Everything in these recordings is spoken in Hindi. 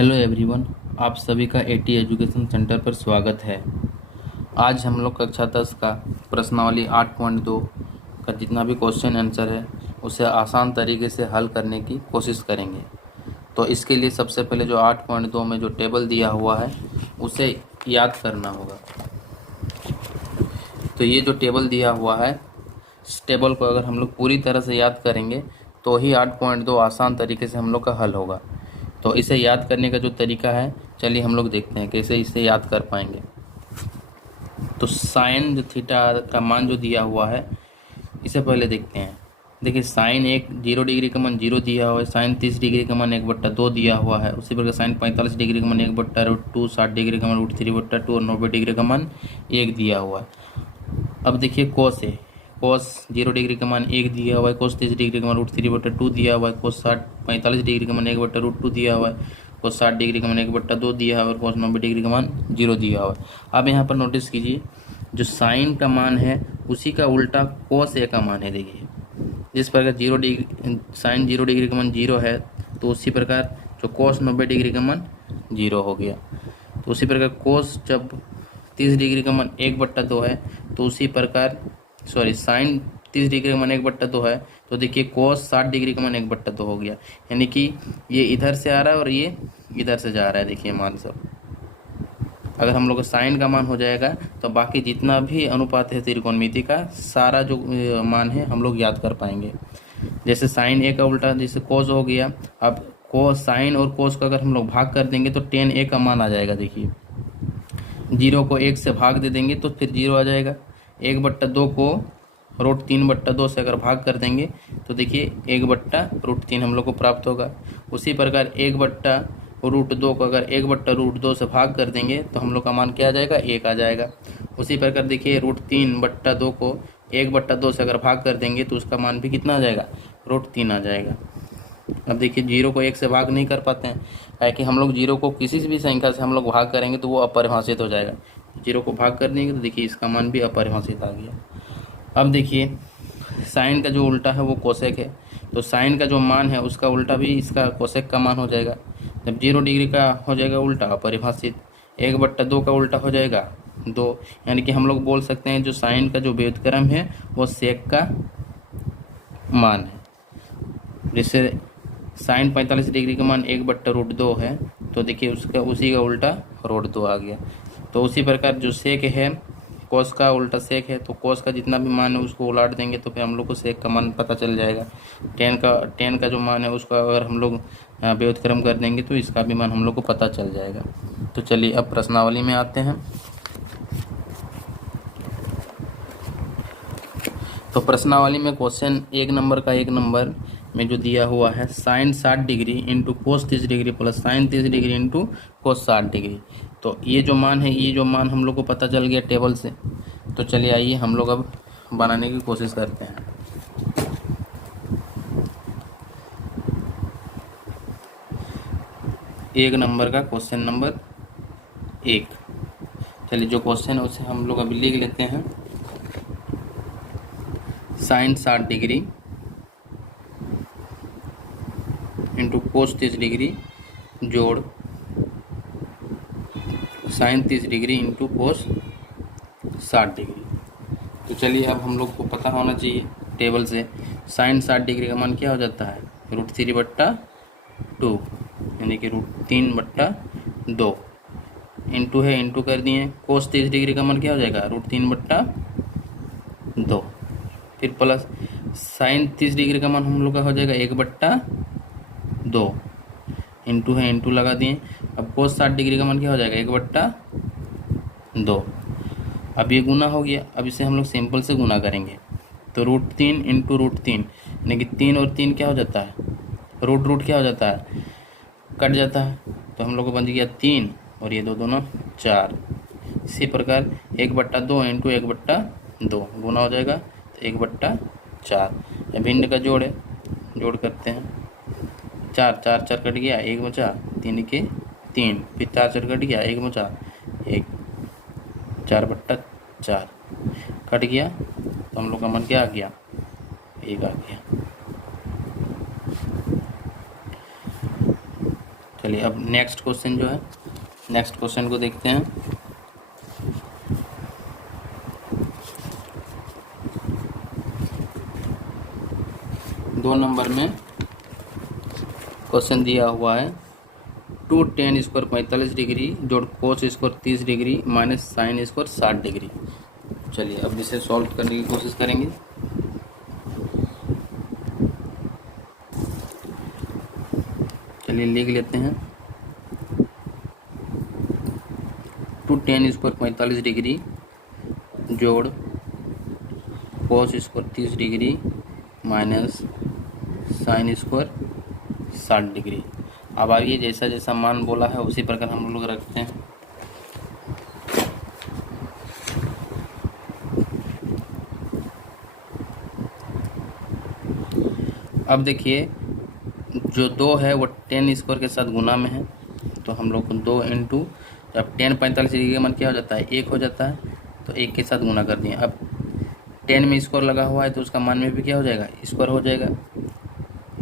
हेलो एवरीवन, आप सभी का एटी एजुकेशन सेंटर पर स्वागत है। आज हम लोग कक्षा 10 का प्रश्नावली 8.2 का जितना भी क्वेश्चन आंसर है उसे आसान तरीके से हल करने की कोशिश करेंगे। तो इसके लिए सबसे पहले जो 8.2 में जो टेबल दिया हुआ है उसे याद करना होगा। तो ये जो टेबल दिया हुआ है, इस टेबल को अगर हम लोग पूरी तरह से याद करेंगे तो ही 8.2 आसान तरीके से हम लोग का हल होगा। तो इसे याद करने का जो तरीका है, चलिए हम लोग देखते हैं कैसे इसे याद कर पाएंगे। तो साइन जो थीटा का मान जो दिया हुआ है, इसे पहले देखते हैं। देखिए साइन 0 डिग्री का मान 0 दिया हुआ है, साइन 30 डिग्री का मान 1/2 दिया हुआ है। उसी प्रकार साइन 45 डिग्री का मान 1/√2, 60 डिग्री का मान √3/2 और 90 डिग्री का मान 1 दिया हुआ है। अब देखिए कोस है, कोस 0 डिग्री का मान 1 दिया हुआ है, कोस 30 डिग्री का मान √3/2 दिया हुआ है, कोस 45 डिग्री का मान 1/√2 दिया हुआ है, कोस 60 डिग्री का मान 1/2 दिया हुआ है और कोस 90 डिग्री का मान 0 दिया हुआ है। अब यहाँ पर नोटिस कीजिए, जो साइन का मान है उसी का उल्टा कोस ए का मान है। देखिए जिस प्रकार साइन 0 डिग्री का मान 0 है, तो उसी प्रकार जो कोस 90 डिग्री का मान 0 हो गया। तो उसी प्रकार कोस जब 30 डिग्री का मान 1/2 है, तो उसी प्रकार साइन 30 डिग्री का मान 1/2 है, तो देखिए कोस 60 डिग्री का मान 1/2 हो गया। यानी कि ये इधर से आ रहा है और ये इधर से जा रहा है। देखिए मान सब अगर हम लोग का साइन का मान हो जाएगा तो बाकी जितना भी अनुपात है त्रिकोणमिति का सारा जो मान है हम लोग याद कर पाएंगे। जैसे साइन ए का उल्टा जैसे कोस हो गया, अब कोस साइन और कोस का अगर हम लोग भाग कर देंगे तो टेन ए का मान आ जाएगा। देखिए 0 को 1 से भाग दे देंगे तो फिर 0 आ जाएगा। 1/2 को √3/2 से अगर भाग कर देंगे तो देखिए 1/√3 हम लोग को प्राप्त होगा। उसी प्रकार 1/√2 को अगर 1/√2 से भाग कर देंगे तो हम लोग का मान क्या आ जाएगा, 1 आ जाएगा। उसी प्रकार देखिए √3/2 को 1/2 से अगर भाग कर देंगे तो उसका मान भी कितना आ जाएगा, √3 आ जाएगा। अब देखिए 0 को 1 से भाग नहीं कर पाते हैं, है कि हम लोग 0 को किसी भी संख्या से हम लोग भाग करेंगे तो वो अपरिभाषित हो जाएगा। 0 को भाग कर देंगे तो देखिए इसका मान भी अपरिभाषित आ गया। अब देखिए साइन का जो उल्टा है वो कोसेक है, तो साइन का जो मान है उसका उल्टा भी इसका कोसेक का मान हो जाएगा। जब 0 डिग्री का हो जाएगा उल्टा अपरिभाषित, 1/2 का उल्टा हो जाएगा 2। यानी कि हम लोग बोल सकते हैं जो साइन का जो व्युत्क्रम है वो सेक का मान है। जैसे साइन 45 डिग्री का मान 1/√2 है, तो देखिए उसका उसी का उल्टा √2 आ गया। तो उसी प्रकार जो सेक है, कोस का उल्टा सेक है, तो कोस का जितना भी मान है उसको उलाट देंगे तो फिर हम लोग को सेक का मान पता चल जाएगा। टेन का जो मान है उसका अगर हम लोग व्युत्क्रम कर देंगे तो इसका भी मान हम लोग को पता चल जाएगा। तो चलिए अब प्रश्नावली में आते हैं। तो प्रश्नावली में क्वेश्चन 1 नंबर का 1 नंबर में जो दिया हुआ है, sine 60 degree into cos 30 degree plus sine 30 degree into cos 60 degree. तो ये जो मान है, ये जो मान हम लोग को पता चल गया टेबल से। तो चलिए आइए हम लोग अब बनाने की कोशिश करते हैं। एक नंबर का क्वेश्चन नंबर 1। चलिए जो क्वेश्चन है उसे हम लोग अभी लिख लेते हैं। Sine 60 degree into cos 30 degree जोड़ sine 30 degree into cos 60 degree. तो चलिए अब हम लोग को पता होना चाहिए टेबल से, साइन 60 डिग्री का मान क्या हो जाता है, √3/2 यानी कि √3/2 इंटू है, इंटू कर दिए। कोस 30 डिग्री का मान क्या हो जाएगा, √3/2 फिर प्लस साइन 30 डिग्री का मान हम लोग का हो जाएगा 1/2 इंटू है, इंटू लगा दिए। अब कोस 60 डिग्री का मान क्या हो जाएगा, 1/2। अब ये गुना हो गया, अब इसे हम लोग सिंपल से गुना करेंगे तो √3 इंटू √3 यानी कि 3 और 3 क्या हो जाता है, रूट क्या हो जाता है, कट जाता है। तो हम लोग को बन गया 3 और ये 2 दोनों 4। इसी प्रकार 1/2 इंटू 1/2 गुना हो जाएगा तो 1/4। भिन्न का जोड़ है, जोड़ करते हैं। 4 4 4 कट गया, 1 बचा, 3 के 3, फिर 4 4 कट गया, 1 बचा, 1, 4/4 कट गया। तो हम लोग का मन क्या आ गया, 1 आ गया। चलिए अब नेक्स्ट क्वेश्चन जो है, नेक्स्ट क्वेश्चन को देखते हैं। दो नंबर में क्वेश्चन दिया हुआ है 2 tan स्क्वायर 45 डिग्री जोड़ cos square 30 degree minus sine square 60 degree. चलिए अब इसे सॉल्व करने की कोशिश करेंगे। चलिए लिख लेते हैं 2 tan स्क्वायर 45 डिग्री जोड़ cos square 30 degree minus sine square 60 degree. अब आइए जैसा जैसा मान बोला है उसी प्रकार हम लोग रखते हैं। अब देखिए जो 2 है वो tan स्क्वायर के साथ गुना में है, तो हम लोग को 2 इंटू, जब tan 45 डिग्री का मान क्या हो जाता है 1 हो जाता है, तो 1 के साथ गुना कर दिए। अब tan में स्क्वायर लगा हुआ है तो उसका मान में भी क्या हो जाएगा स्क्वायर हो जाएगा,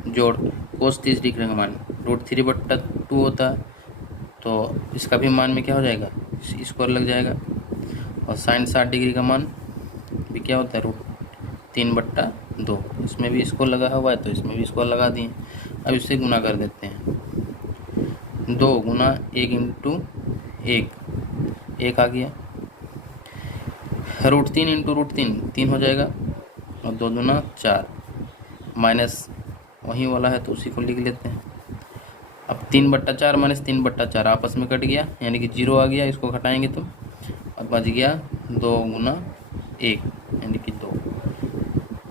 जोड़ कोस 30 डिग्री का मान √3/2 होता है, तो इसका भी मान में क्या हो जाएगा स्क्वायर लग जाएगा। और साइन 60 डिग्री का मान भी क्या होता है √3/2, इसमें भी स्क्वायर लगा हुआ है तो इसमें भी स्क्वायर लगा दिए। अब इसे गुना कर देते हैं, 2 गुना 1 इंटू 1 आ गया, √3 इंटू √3 3 हो जाएगा, और 2 दूना 4 माइनस वही वाला है तो उसी को लिख लेते हैं। अब 3/4 माइनस 3/4 आपस में कट गया यानी कि 0 आ गया, इसको घटाएंगे तो अब बच गया 2 गुना 1 यानी कि 2।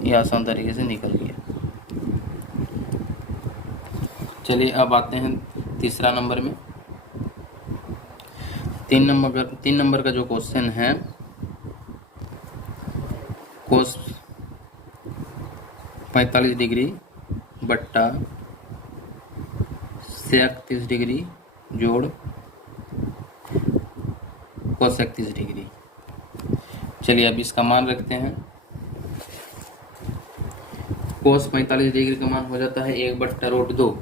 ये आसान तरीके से निकल गया। चलिए अब आते हैं तीसरा नंबर में। 3 नंबर का जो क्वेश्चन है कोस 45 डिग्री बट्टा सेक 30 डिग्री जोड़ कोस 30 डिग्री। चलिए अब इसका मान रखते हैं। कोस 45 डिग्री का मान हो जाता है 1/√2,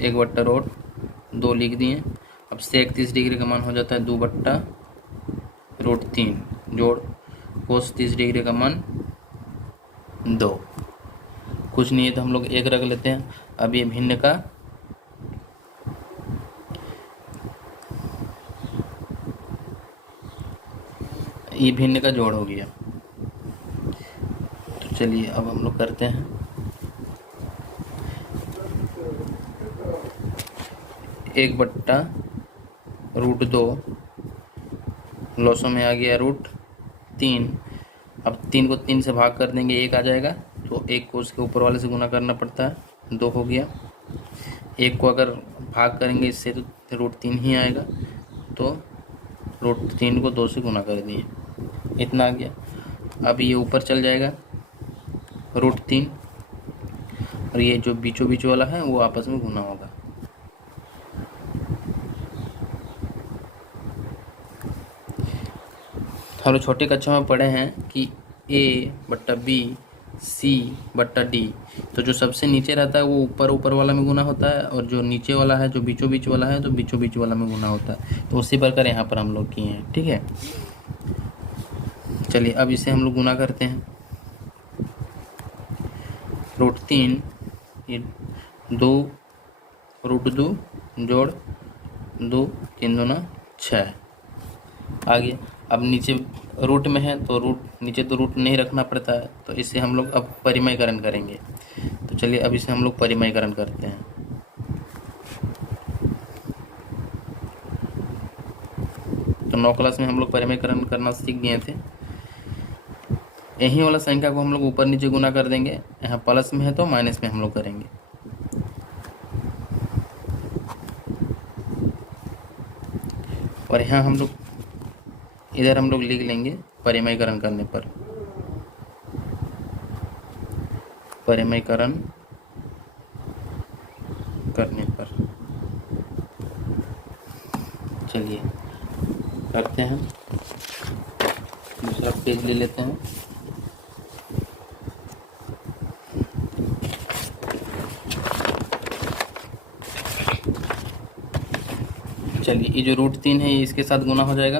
1/√2 लिख दिए। अब सेक 30 डिग्री का मान हो जाता है 2/√3 जोड़ कोस 30 डिग्री का मान 2। कुछ नहीं है तो हम लोग 1 रख लेते हैं। अब ये भिन्न का जोड़ हो गया। तो चलिए अब हम लोग करते हैं। एक बट्टा √2 लॉसों में आ गया √3। अब 3 को 3 से भाग कर देंगे 1 आ जाएगा, तो 1 को उसके ऊपर वाले से गुना करना पड़ता है, 2 हो गया। 1 को अगर भाग करेंगे इससे तो √3 ही आएगा, तो √3 को 2 से गुना कर दिए, इतना आ गया। अब ये ऊपर चल जाएगा √3, और ये जो बीचों बीच वाला है वो आपस में गुना होगा। हम लोग छोटे कक्षा में पढ़े हैं कि A/B/C/D, तो जो सबसे नीचे रहता है वो ऊपर वाला में गुना होता है, और जो नीचे वाला है जो बीचों बीच वाला है तो बीचों बीच वाला में गुना होता है। तो उसी प्रकार यहाँ पर हम लोग किए हैं, ठीक है। चलिए अब इसे हम लोग गुना करते हैं। √3 ये 2√2 जोड़ 2 3 दूना 6 आ गया। अब नीचे रूट में है तो नीचे तो रूट नहीं रखना पड़ता है, तो इससे हम लोग अब परिमयकरण करेंगे। तो चलिए अब इसे हम लोग परिमयकरण करते हैं। तो 9 क्लास में हम लोग परिमयकरण करना सीख गए थे। यही वाला संख्या को हम लोग ऊपर नीचे गुना कर देंगे, यहाँ प्लस में है तो माइनस में हम लोग करेंगे। और यहाँ हम लोग इधर हम लोग लिख लेंगे परिमयकरण करने पर, परिमयकरण करने पर। चलिए करते हैं, दूसरा पेज ले लेते हैं। चलिए ये जो रूट 3 है ये इसके साथ गुना हो जाएगा,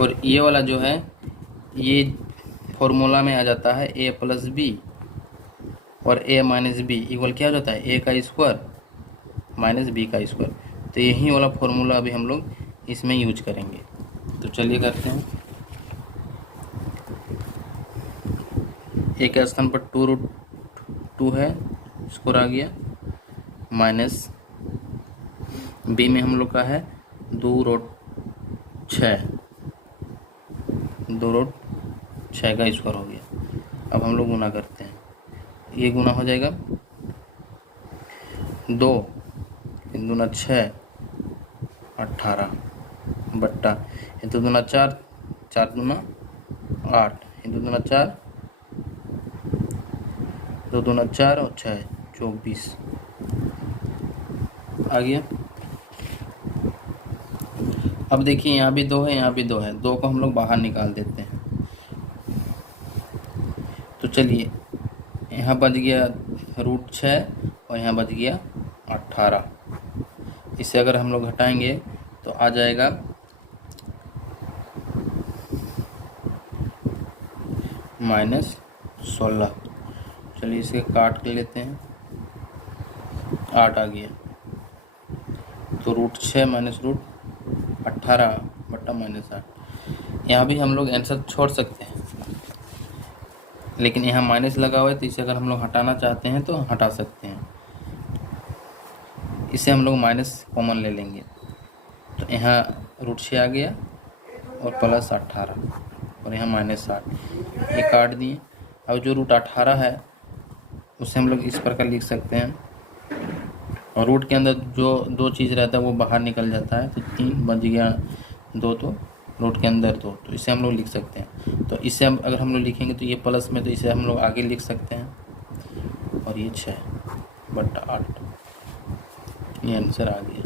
और ये वाला जो है ये फॉर्मूला में आ जाता है a प्लस बी और a माइनस बी इक्वल क्या हो जाता है, a का स्क्वायर माइनस बी का स्क्वायर। तो यही वाला फॉर्मूला अभी हम लोग इसमें यूज करेंगे। तो चलिए करते हैं। a के स्थान पर 2√2 है, स्क्वायर आ गया, माइनस b में हम लोग का है 2√6 का स्क्वायर हो गया। अब हम लोग गुना करते हैं, ये गुना हो जाएगा 2 3 दूना 6 18 बट्टा 2 दूना 4 4 दूना 8 2 दूना 4 2 दूना 4 और 6 24 आ गया। अब देखिए यहाँ भी 2 है, यहाँ भी 2 है, 2 को हम लोग बाहर निकाल देते हैं। तो चलिए यहाँ बच गया √6 और यहाँ बच गया 18। इसे अगर हम लोग हटाएंगे तो आ जाएगा -16। चलिए इसे काट के लेते हैं, 8 आ गया। तो √6 माइनस √18 बट्टा -8। यहाँ भी हम लोग आंसर छोड़ सकते हैं, लेकिन यहाँ माइनस लगा हुआ है तो इसे अगर हम लोग हटाना चाहते हैं तो हटा सकते हैं। इसे हम लोग माइनस कॉमन ले लेंगे, तो यहाँ √6 आ गया और प्लस 18 और यहाँ -8, ये काट दिए। अब जो √18 है उसे हम लोग इस प्रकार लिख सकते हैं, और रूट के अंदर जो 2 चीज़ रहता है वो बाहर निकल जाता है, तो 3 बच गया 2, तो रूट के अंदर 2, तो इसे हम लोग लिख सकते हैं। तो इसे हम अगर हम लोग लिखेंगे तो ये प्लस में, तो इसे हम लोग आगे लिख सकते हैं, और ये 6 बट्टा 8, ये आंसर आ गया।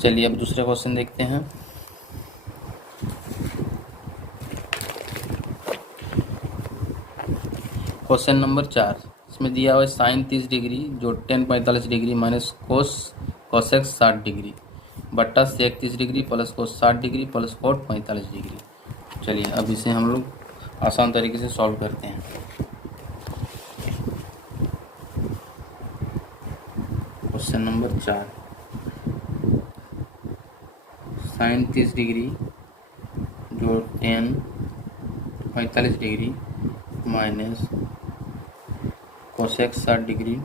चलिए अब दूसरा क्वेश्चन देखते हैं। क्वेश्चन नंबर 4, इसमें दिया हुआ है साइन 30 डिग्री जो tan 45 degree minus cosec 60 degree बट्टा सेक 30 डिग्री प्लस कोस 60 डिग्री प्लस कोट 45 डिग्री। चलिए अब इसे हम लोग आसान तरीके से सॉल्व करते हैं। क्वेश्चन नंबर 4, साइन 30 डिग्री जो tan 45 degree minus cosec 60 degree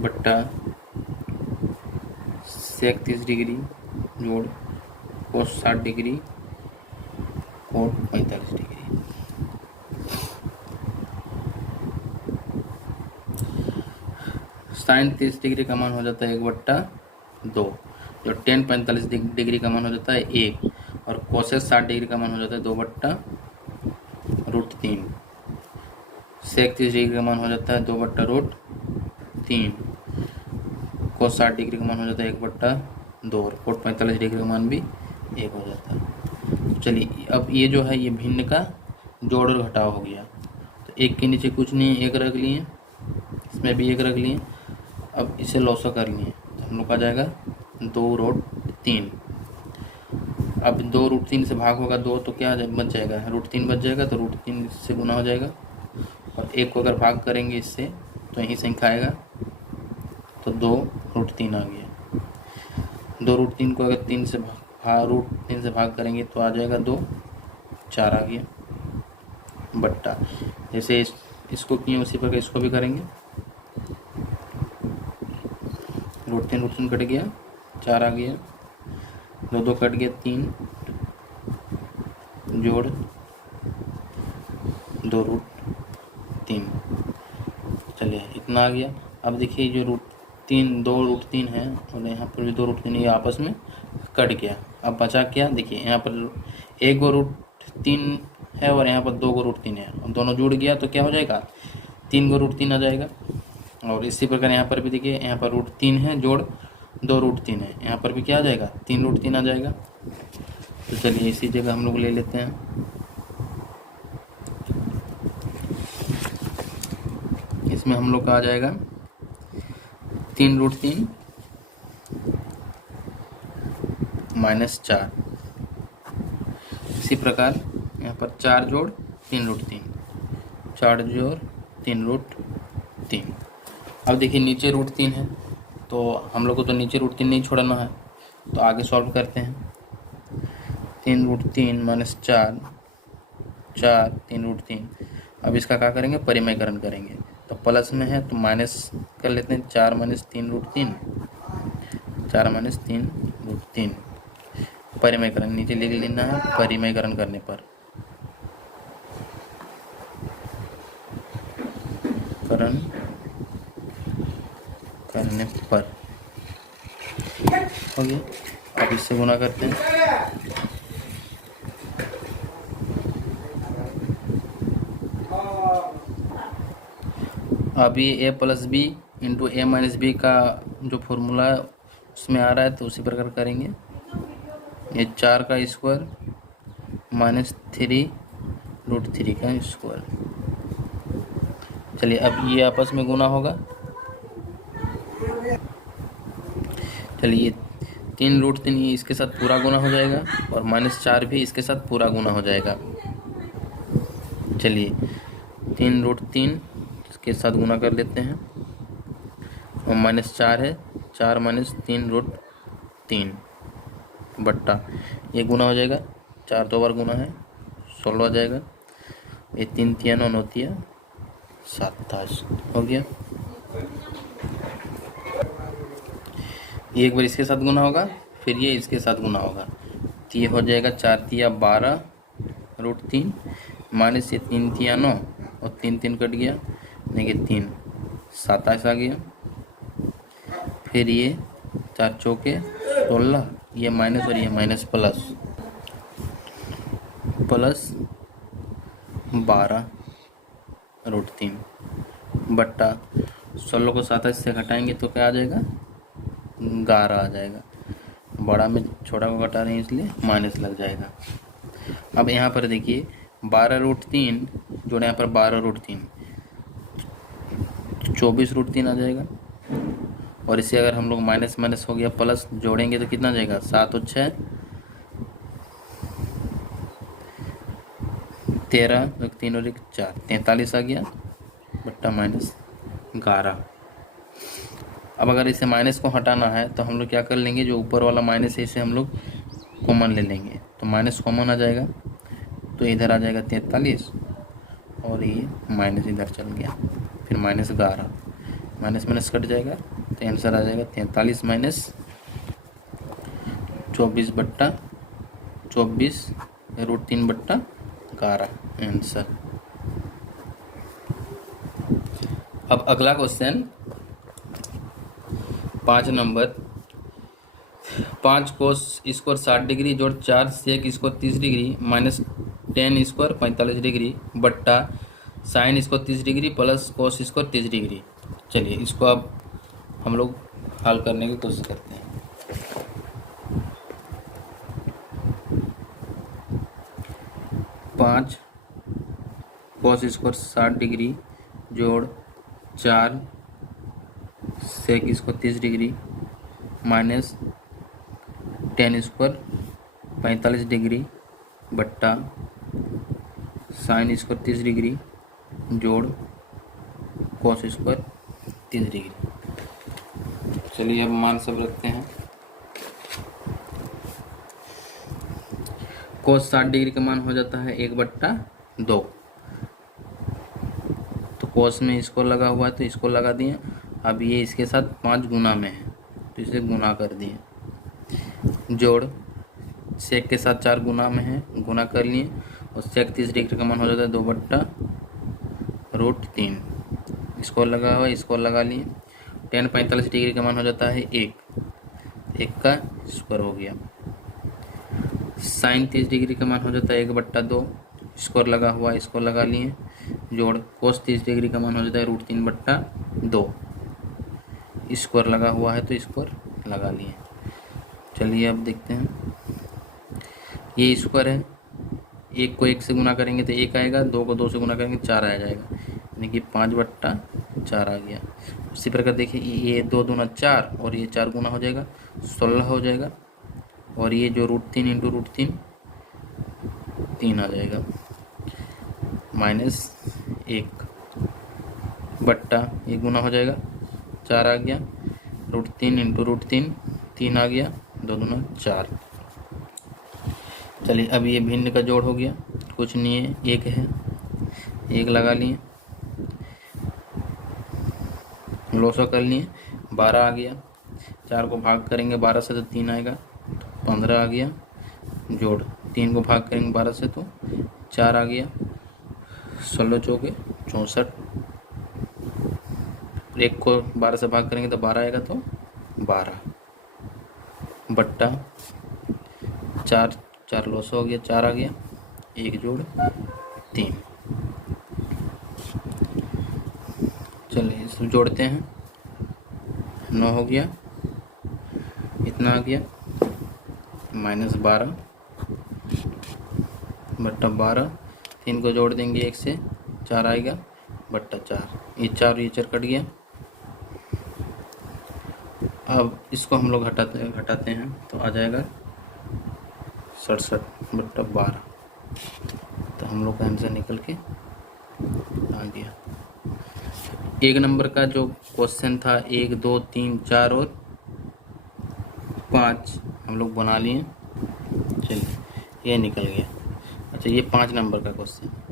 बट्टा सेक 30 डिग्री जोड़ cos 60 degree cot 45 degree. Sine 30 degree का मान हो जाता है 1/2, जो टेन 45 डिग्री का मान हो जाता है 1, और कोसेक 60 डिग्री का मान हो जाता है 2/√3। सेक 30 डिग्री का मान हो जाता है 2/√3, कोस 60 डिग्री का मान हो जाता है 1/2, और कोट 45 डिग्री का मान भी 1 हो जाता है। तो चलिए अब ये जो है ये भिन्न का जोड़ और घटाव हो गया, तो 1 के नीचे कुछ नहीं है, 1 रख लिए, इसमें भी 1 रख लिए। अब इसे लॉसा कर लिए तो हम लोग का जाएगा 2√3। अब 2√3 से भाग होगा 2, तो क्या बच जाएगा, √3 बच जाएगा, तो √3 से गुना हो जाएगा, और 1 को अगर भाग करेंगे इससे तो यहीं संख्या आएगा, तो 2√3 आ गया। 2√3 को अगर 3 से √3 से भाग करेंगे तो आ जाएगा 2, 4 आ गया, बट्टा जैसे इसको किए उसी प्रकार इसको भी करेंगे, √3 कट गया, 4 आ गया, 2 कट गया, 3 जोड़ 2√3। चलिए इतना आ गया। अब देखिए जो √3 है और यहाँ पर भी 2√3 ये आपस में कट गया। अब बचा क्या, देखिए यहाँ पर 1 √3 है और यहाँ पर 2 √3 है, और दोनों जुड़ गया तो क्या हो जाएगा, 3 √3 आ जाएगा। और इसी प्रकार यहाँ पर भी देखिए यहाँ पर √3 है जोड़ 2√3 है, यहाँ पर भी क्या आ जाएगा 3√3 आ जाएगा। तो चलिए इसी जगह हम लोग ले लेते हैं। इसमें हम लोग का आ जाएगा 3√3 -4। इसी प्रकार यहाँ पर 4 जोड़ 3√3, 4 जोड़ 3√3। अब देखिए नीचे √3 है, तो हम लोग को तो नीचे √3 नहीं छोड़ना है, तो आगे सॉल्व करते हैं। 3√3 -4, 4 3√3। अब इसका क्या करेंगे, परिमयकरण करेंगे। तो प्लस में है तो माइनस कर लेते हैं, 4 - 3√3, 4 - 3√3। परिमयकरण नीचे लिख लेना है, परिमयकरण करने पर करने पर हो गया। अब इससे गुना करते हैं। अब ये a + b × a - b का जो फॉर्मूला है उसमें आ रहा है, तो उसी प्रकार करेंगे। ये 4 का स्क्वायर -3√3 का स्क्वायर। चलिए अब ये आपस में गुना होगा। चलिए 3√3 ये इसके साथ पूरा गुना हो जाएगा और -4 भी इसके साथ पूरा गुना हो जाएगा। चलिए 3√3 इसके साथ गुना कर लेते हैं और -4 है, 4 - 3√3 बट्टा ये गुना हो जाएगा, 4 2 बार गुना है 16 आ जाएगा। ये 3 × 9 9 × 27 हो गया। ये एक बार इसके साथ गुना होगा, फिर ये इसके साथ गुना होगा, तो ये हो जाएगा 4 × 12√3 माइनस ये 3 × 9 और 3 3 कट गया, देखिए 3 27 आ गया। फिर ये 4 चौके 16, ये माइनस और ये माइनस प्लस 12√3 बट्टा 16 को 27 से घटाएंगे तो क्या आ जाएगा, 11 आ जाएगा। बड़ा में छोटा को घटा रहे हैं इसलिए माइनस लग जाएगा। अब यहाँ पर देखिए 12√3 जोड़े यहाँ पर 12√3 24√3 आ जाएगा। और इसे अगर हम लोग माइनस माइनस हो गया प्लस जोड़ेंगे तो कितना जाएगा, 7 और 6 13, 3 और 1 4 43 आ गया बट्टा -11। अब अगर इसे माइनस को हटाना है तो हम लोग क्या कर लेंगे, जो ऊपर वाला माइनस है इसे हम लोग कॉमन ले लेंगे, तो माइनस कॉमन आ जाएगा, तो इधर आ जाएगा 43 और ये माइनस इधर चल गया, फिर -11 माइनस माइनस कट जाएगा, तो आंसर आ जाएगा 43 - 24 बट्टा 24√3 बट्टा 11 आंसर। अब अगला question 5 number, 5 cos square 60 degree जोड़ 4 sec square 30 degree minus 10 square 45 degree बट्टा sine square 30 degree plus cos square 30 degree. चलिए इसको अब हम लोग हल करने की कोशिश करते हैं। 5 कोस स्क्वायर 60 डिग्री जोड़ 4 sec square 30 degree minus 10 square 45 degree बट्टा साइन स्क्वायर 30 डिग्री जोड़ कोस स्क्वायर 30 डिग्री। चलिए अब मान सब रखते हैं। कोस 60 डिग्री का मान हो जाता है 1/2। तो कोस में इसको लगा हुआ है तो इसको लगा दिए। अब ये इसके साथ 5 गुना में है तो इसे गुना कर दिए, जोड़ सेक के साथ 4 गुना में है, गुना कर लिए, और सेक 30 डिग्री का मान हो जाता है 2/√3। इसको लगा हुआ, इसको लगा लिए। tan 45 डिग्री का मान हो जाता है 1 का स्क्वायर हो गया। साइन 30 डिग्री का मान हो जाता है 1/2, स्क्वायर लगा हुआ, इसको लगा लिए, जोड़ कोस 30 डिग्री का मान हो जाता है √3/2, स्क्वायर लगा हुआ है तो स्क्वायर लगा लिए। चलिए अब देखते हैं, ये स्क्वायर है, एक को एक से गुना करेंगे तो एक आएगा, दो को दो से गुना करेंगे 4 आ जाएगा, यानी कि 5/4 आ गया। उसी प्रकार देखिए ये 2 दूना 4 और ये 4 गुना हो जाएगा 16 हो जाएगा, और ये जो √3 इंटू √3 3 आ जाएगा, -1 बट्टा ये गुना हो जाएगा 4 आ गया, √3 इंटू √3 3 आ गया, 2 दूना 4। चलिए अब ये भिन्न का जोड़ हो गया, कुछ नहीं है, एक है, एक लगा लिए, लोसा कर लिए, 12 आ गया, 4 को भाग करेंगे 12 से तो 3 आएगा, 15 आ गया, जोड़ 3 को भाग करेंगे 12 से तो 4 आ गया, 16 चौके 64, एक को 12 से भाग करेंगे तो 12 आएगा, तो 12 बट्टा 4 4 लोसा हो गया, 4 आ गया, 1 जोड़ 3। चलिए इसको जोड़ते हैं, 9 हो गया, इतना आ गया, -12 बट्टा 12, 3 को जोड़ देंगे 1 से 4 आएगा, बट्टा 4, ये 4 कट गया। अब इसको हम लोग घटाते हैं तो आ जाएगा 67/12, तो हम लोग का आंसर निकल के आ गया। एक नंबर का जो क्वेश्चन था 1 2 3 4 और 5 हम लोग बना लिए। चलिए ये निकल गया। अच्छा ये 5 नंबर का क्वेश्चन।